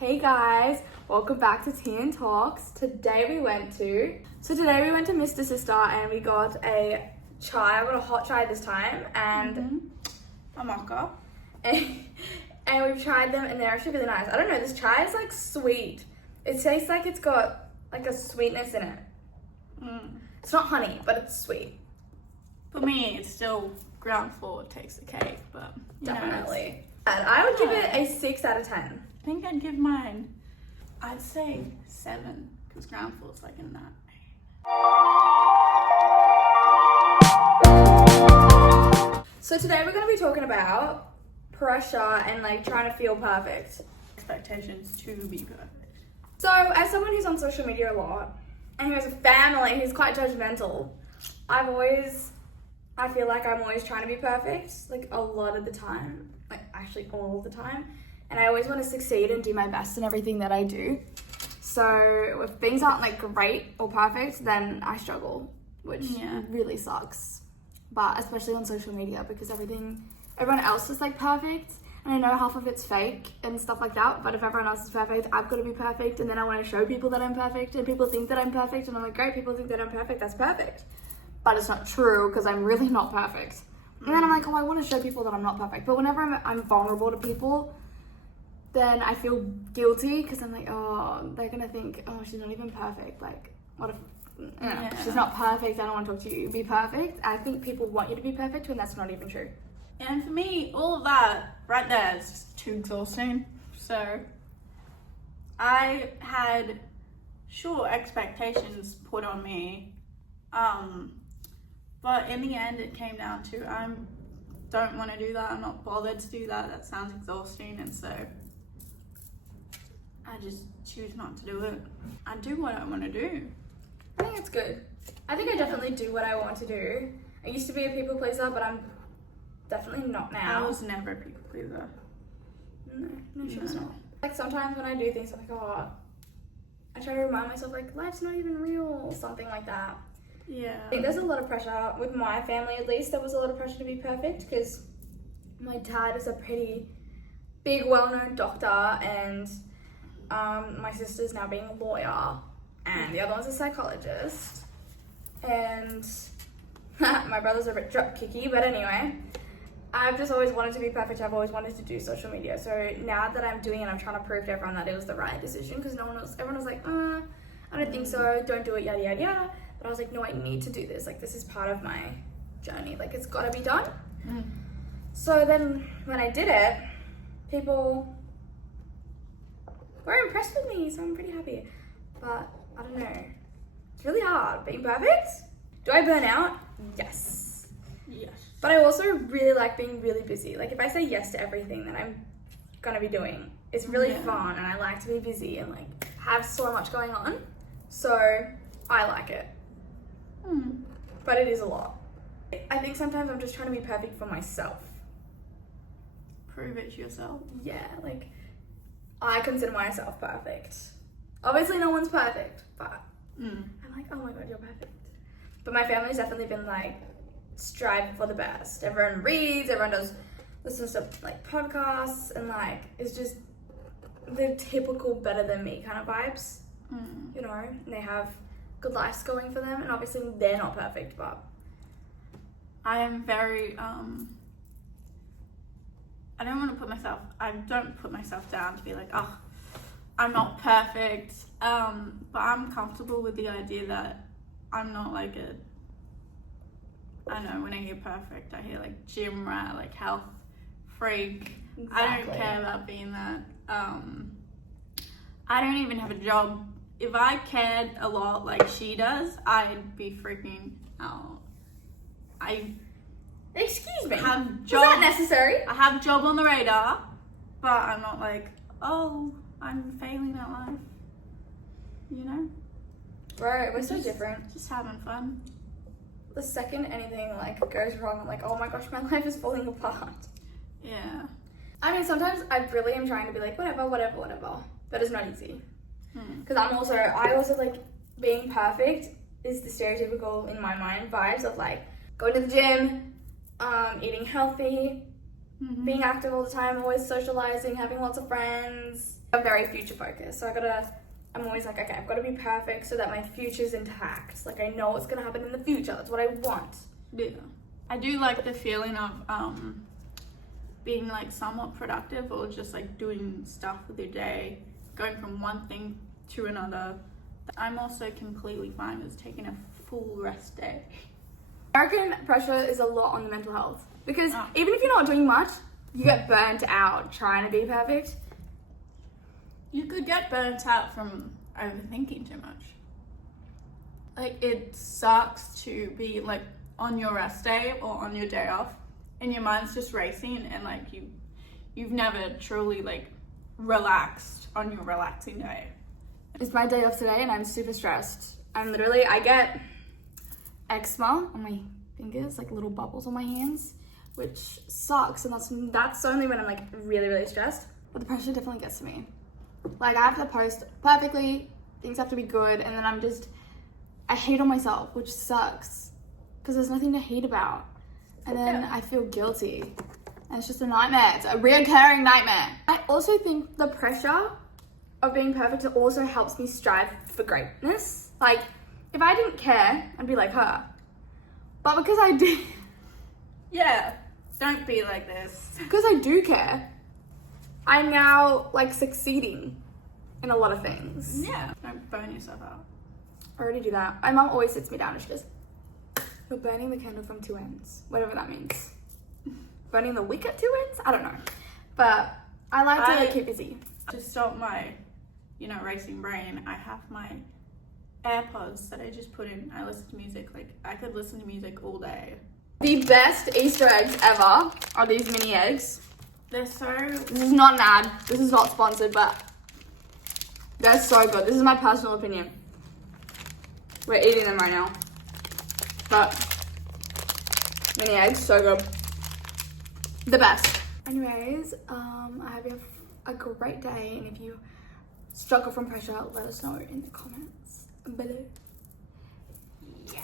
Hey guys, welcome back to Tea and Talks. Today we went to Mr. Sister and we got a chai. I got a hot chai this time and a mocha. And we've tried them and they're actually really nice. I don't know, this chai is like sweet. It tastes like it's got like a sweetness in it. It's not honey, but it's sweet. For me, it's still ground floor takes the cake, but Definitely. I would give it a 6 out of 10. I think I'd give mine, I'd say 7, because ground floor's like in that. So today we're going to be talking about pressure and like trying to feel perfect. Expectations to be perfect. So as someone who's on social media a lot and who has a family who's quite judgmental, I feel like I'm always trying to be perfect, like a lot of the time, like actually all the time. And I always want to succeed and do my best in everything that I do. So if things aren't like great or perfect, then I struggle, which really sucks. But especially on social media, because everyone else is like perfect. And I know half of it's fake and stuff like that, but if everyone else is perfect, I've got to be perfect. And then I want to show people that I'm perfect and people think that I'm perfect. And I'm like, great, people think that I'm perfect, that's perfect. But it's not true because I'm really not perfect. And then I'm like, oh, I want to show people that I'm not perfect. But whenever I'm vulnerable to people, then I feel guilty because I'm like, oh, they're going to think, oh, she's not even perfect. Like, what if she's not perfect, I don't want to talk to you. Be perfect. I think people want you to be perfect when that's not even true. And for me, all of that right there is just too exhausting. So I had expectations put on me. But in the end, it came down to I don't want to do that. I'm not bothered to do that. That sounds exhausting. And so I just choose not to do it. I do what I want to do. I think it's good. I think I definitely do what I want to do. I used to be a people pleaser, but I'm definitely not now. I was never a people pleaser. No, she was not. Like sometimes when I do things, I'm like, oh, I try to remind myself like life's not even real or something like that. Yeah. I think there's a lot of pressure with my family, at least. There was a lot of pressure to be perfect because my dad is a pretty big, well-known doctor, and my sister's now being a lawyer, and the other one's a psychologist, and my brother's a bit drop kicky, but anyway, I've just always wanted to be perfect. I've always wanted to do social media. So now that I'm doing it, I'm trying to prove to everyone that it was the right decision because everyone was like, I don't think so, don't do it, yada, yada, yada. But I was like, no, I need to do this. Like, this is part of my journey. Like, it's got to be done. So then when I did it, people were impressed with me. So I'm pretty happy. But I don't know. It's really hard being perfect. Do I burn out? Yes. But I also really like being really busy. Like, if I say yes to everything that I'm going to be doing, it's really fun. And I like to be busy and, like, have so much going on. So I like it. But it is a lot. I think sometimes I'm just trying to be perfect for myself. Prove it to yourself. Yeah, like, I consider myself perfect. Obviously no one's perfect, but I'm like, oh my god, you're perfect. But my family's definitely been like, strive for the best. Everyone reads, everyone listens to like podcasts, and like, it's just the typical better than me kind of vibes. You know, and they have good lives going for them, and obviously they're not perfect, but I am very I don't put myself down to be like, oh, I'm not perfect, but I'm comfortable with the idea that I'm not like I know when I hear perfect, I hear like gym rat, like health freak. Exactly. I don't care about being that. I don't even have a job. If I cared a lot like she does, I'd be freaking out. excuse me, have is job, that necessary? I have job on the radar, but I'm not like, oh, I'm failing at life. You know? Right, we're so different. Just having fun. The second anything like goes wrong, I'm like, oh my gosh, my life is falling apart. Yeah. I mean, sometimes I really am trying to be like, whatever, but it's not easy. Because I also like being perfect is the stereotypical in my mind vibes of like going to the gym, eating healthy, being active all the time, always socializing, having lots of friends. I'm very future focused, so I'm always like, okay, I've got to be perfect so that my future's intact. Like, I know what's going to happen in the future. That's what I want. Yeah. I do like the feeling of being like somewhat productive, or just like doing stuff with your day, going from one thing to another. I'm also completely fine with taking a full rest day. I reckon pressure is a lot on the mental health, because even if you're not doing much, you get burnt out trying to be perfect. You could get burnt out from overthinking too much. Like, it sucks to be like on your rest day or on your day off and your mind's just racing, and like you've never truly like relaxed on your relaxing day. It's my day off today and I'm super stressed. I get eczema on my fingers, like little bubbles on my hands, which sucks, and that's only when I'm like really, really stressed. But the pressure definitely gets to me. Like, I have to post perfectly, things have to be good, and then I hate on myself, which sucks, because there's nothing to hate about. And then I feel guilty, and it's just a nightmare. It's a reoccurring nightmare. I also think the pressure of being perfect also helps me strive for greatness. Like, if I didn't care, I'd be like her. But because I do... Yeah, don't be like this. Because I do care, I'm now, like, succeeding in a lot of things. Yeah, don't burn yourself out. I already do that. My mum always sits me down and she goes, "You're burning the candle from two ends." Whatever that means. Burning the wick at two ends? I don't know. But I like to like, keep busy. To stop my, racing brain, I have my AirPods that I just put in. I listen to music. Like, I could listen to music all day. The best Easter eggs ever are these mini eggs. They're so... This is not an ad. This is not sponsored, but they're so good. This is my personal opinion. We're eating them right now. But mini eggs, so good. The best. Anyways, I hope you have a great day, and if you struggle from pressure, let us know in the comments below. Yeah.